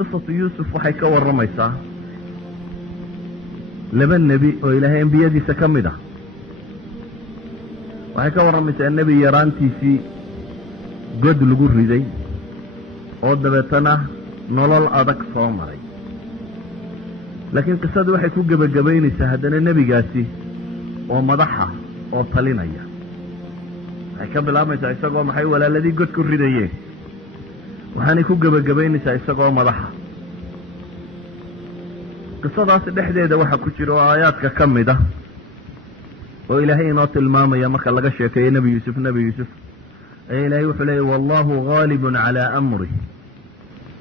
قصة يوسف waxay ka waramaysaa laba nabi oo ilaahay anbiyadiisa ka mid ah waxay ka waramaysaa nabi yaraantiisii god lagu riday oo dabeetana nolol adag soo maray laakiin qisadu waxay ku gabagabaynaysaa haddana nabigaasi oo madaxa oo talinaya waxay ka bilaabaysaa isagoo maxay walaaladii god ku ridayeen waxaanay ku gabagabaynaysaa isagoo madaxa qisadaas dhexdeeda waxa ku jira oo aayaadka ka mid ah oo ilaahay inoo tilmaamaya marka laga sheekeeyo nabi yuusuf ayaa ilaahay wuxuu leeyahy wallahu ghalibun calaa amrih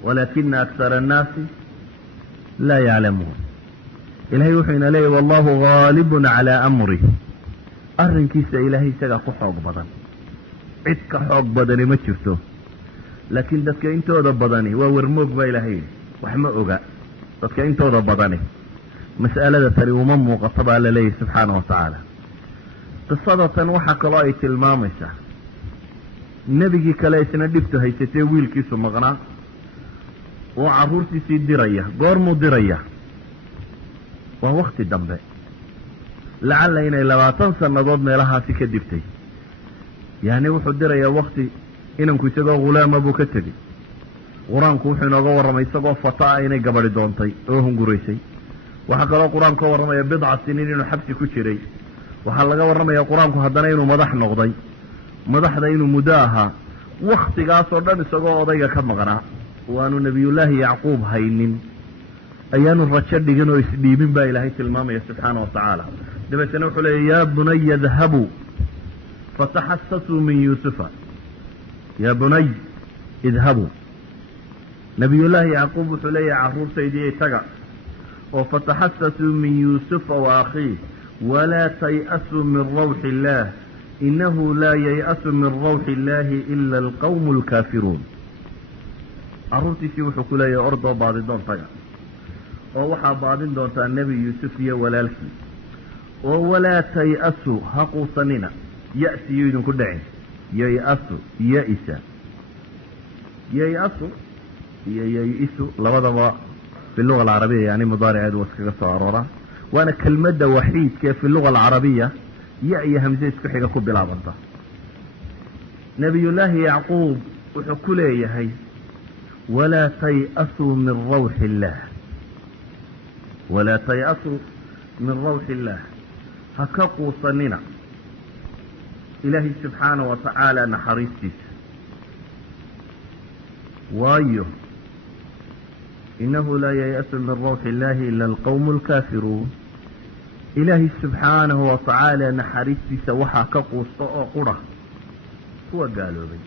walaakina akthara annaasi laa yaclamuun ilaahay wuxuu ina leeyahy wallahu ghalibun calaa amrih arrinkiisa ilaahay isagaa ku xoog badan cid ka xoog badani ma jirto laakiin dadka intooda badani waa warmoog baa ilaahay wax ma oga dadka intooda badani mas'alada tani uma muuqato baa la leeyahy subxaana wa tacaala qisadatan waxaa kaloo ay tilmaamaysaa nebigii kale isna dhibtu haysatee wiilkiisu maqnaa oo carruurtiisii diraya goormuu diraya waa wakti dambe lacalla inay 20 sannadood meelahaasi ka dibtay yacni wuxuu dirayaa wakti inanku isagoo ghulaama buu ka tegey qur-aanku wuxuu inooga warramay isagoo fataa inay gabadhi doontay oo hunguraysay waxaa kaloo qur-aanku ka warramaya 9 siniin inuu xabsi ku jiray waxaa laga warramaya qur-aanku haddana inuu madax noqday madaxda inuu muddo ahaa wakhtigaasoo dhan isagoo odayga ka maqnaa waanu nebiyullaahi yacquub haynin ayaanu rajo dhigin oo isdhiibin baa ilaahay tilmaamaya subxaana wa tacaala dabeetana wuxuu leeya yaa bunaya idhabuu fataxasasuu min yuusufa yaa bunay idhabuu nebiyullaahi yacquub wuxuu leeyahay carruurtaydii taga oo fataxasasuu min yuusufa wa akhiih walaa tay'asuu min rawxi illaah inahu laa yay'asu min rawxi illaahi ila alqawmu alkaafiruun carruurtiisii wuxuu ku leeyahay ordoo baadi doontaga oo waxaa baadin doontaa nebi yuusuf iyo walaalkii oo walaa tay'asu ha quusanina ya'siyo idinku dhacin yay'asu ya'isa yay'asu iyo yay'isu labadaba fi luga alcarabiya yani mudaariceedu waa iskaga soo arooraa waana kelmadda waxiidkae fi luga alcarabiya ya iyo hamse isku xiga ku bilaabanta nebiyullaahi yacquub wuxuu ku leeyahay walaa tay'asuu min rawxi illaah walaa tay'asuu min rawxi illaah ha ka quusanina ilaahay subxaana wa tacaala naxariistiisa waayo inahu laa yay'asu min rawxi illaahi ila alqawmu alkaafiruun ilaahay subxaanahu wa tacaala naxariistiisa waxaa ka quusta oo qura kuwa gaaloobay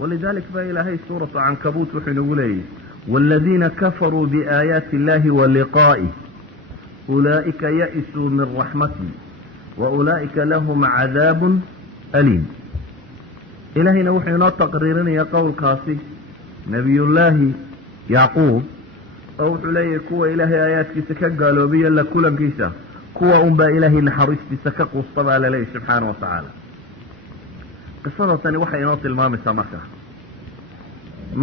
walidalik baa ilaahay suuratu cankabuut wuxuu inagu leeyahy waaladiina kafaruu biaayaati illaahi wa liqaa'ih ulaa'ika ya'isuu min raxmatii wa ulaa'ika lahum cadaabun aliim ilaahayna wuxuu inoo taqriirinayaa qowlkaasi nebiyullaahi yacquub oo wuxuu leeyahay kuwa ilaahay aayaadkiisa ka gaaloobiya la kulankiisa kuwa unbaa ilaahay naxariistiisa ka quusta baa la leeyahy subxaana wa tacaala qisada tani waxay inoo tilmaamaysaa marka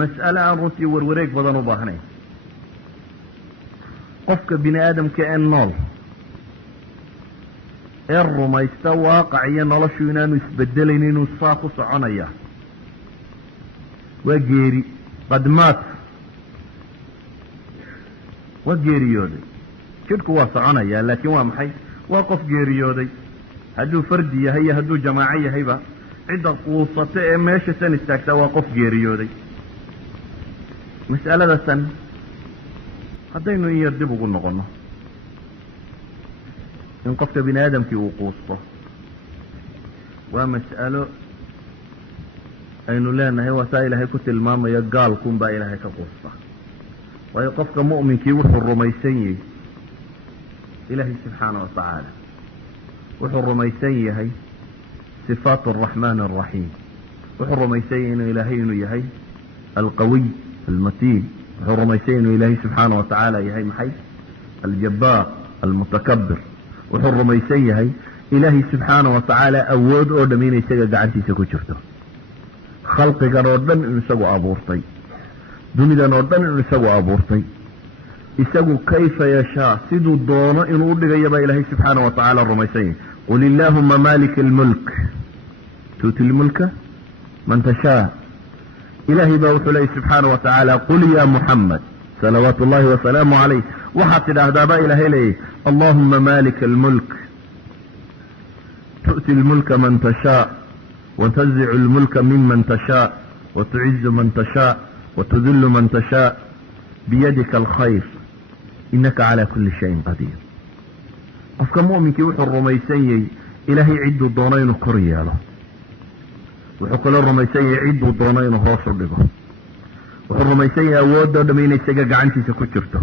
mas'ale aan runtii warwareeg badan u baahnayn qofka bini aadamka ee nool ee rumaysta waaqac iyo noloshu inaanu isbedelayn inuu saa ku soconaya waa geeri qadmaad waa geeriyooday jidhku waa soconayaa laakiin waa maxay waa qof geeriyooday hadduu fardi yahay iyo hadduu jamaaco yahayba cidda quusata ee meesha san istaagtaa waa qof geeriyooday mas'aladasan haddaynu in yar dib ugu noqonno in qofka bini aadamkii uu quusto waa mas'alo aynu leenahay waa saa ilaahay ku tilmaamaya gaalkunbaa ilaahay ka quusta waayo qofka mu'minkii wuxuu rumaysan yahay ilaahay subxaana wa tacaala wuxuu rumaysan yahay sifaatu araxmaan araxiim wuxuu rumaysan yahay inuu ilaahay inuu yahay alqawiy almatiin wuxuu rumaysan yahay inuu ilaahay subxaana wa tacaala yahay maxay aljabbaar almutakabir wuxuu rumaysan yahay ilaahay subxaana wa tacaala awood oo dham inay isaga gacantiisa ku jirto khalqigan oo dhan inuu isagu abuurtay dunidan oo dhan inuu isagu abuurtay isagu kayfa yashaa siduu doono inuu u dhigayaba ilaahay subxaanahu wa tacaala rumaysan yahay qul illaahuma maalika almulk tuuti lmulka man tashaa ilaahay baa wuxuu leeyay subxaanahu wa tacaala qul ya muxamed salawaatu ullahi wasalaamu calayh waxaad tidhaahdaabaa ilaahay leeyay allahuma maalika almulk tu'ti lmulka man tashaa وتنزع الملك ممن تشاء وتعز من تشاء وتذل من تشاء بيدك الخير إنك على كل شيء قدير أفكا مؤمنك وحو الرميسي إلهي عد الضونين كرياله وحو كل الرميسي عد الضونين هوصر بقه وحو الرميسي أود دمين يسيقى عنتي سكتشرته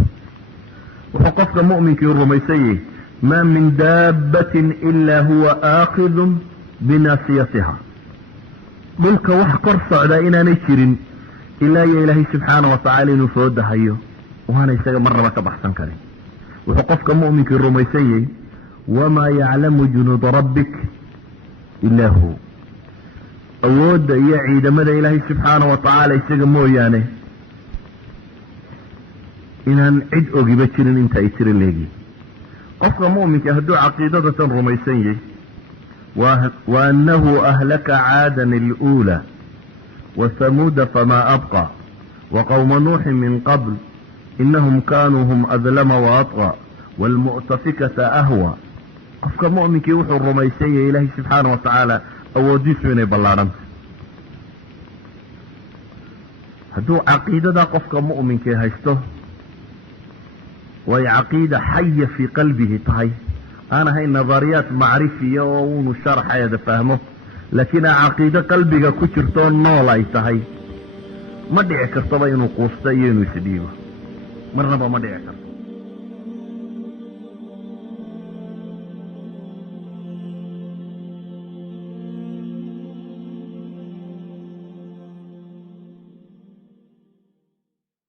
وحو قفك مؤمنك الرميسي ما من دابة إلا هو آخذ بناصيتها dhulka wax kor socdaa inaanay jirin ilaa iyo ilaahay subxaana wa tacaala inuu soo dahayo waana isaga marnaba ka baxsan karin wuxuu qofka mu'minkii rumaysan yahay wamaa yaclamu junuuda rabbik ilaa hu awoodda iyo ciidamada ilaahay subxaana wa tacaala isaga mooyaane inaan cid ogiba jirin inta ay tiri leegi qofka mu'minka hadduu caqiidadatan rumaysan yahay وأنه أهلك عادا الأولى وثمود فما أبقى وقوم نوح من قبل إنهم كانوا هم أظلم وأطغى والمؤتفكة أهوى قفك مؤمنك يوحو الرميسية إلهي سبحانه وتعالى أوديس من بلارم هدو عقيدة دا قفك مؤمنك هشته وهي عقيدة حية في قلبه طهي أنا هاي نظريات معرفية وشرح هذا فهمه لكن عقيدة قلبك كترتون نولا يتهي ما دعي كرتبين وقوستين وسديوه مرنبا ما دعي كرتبين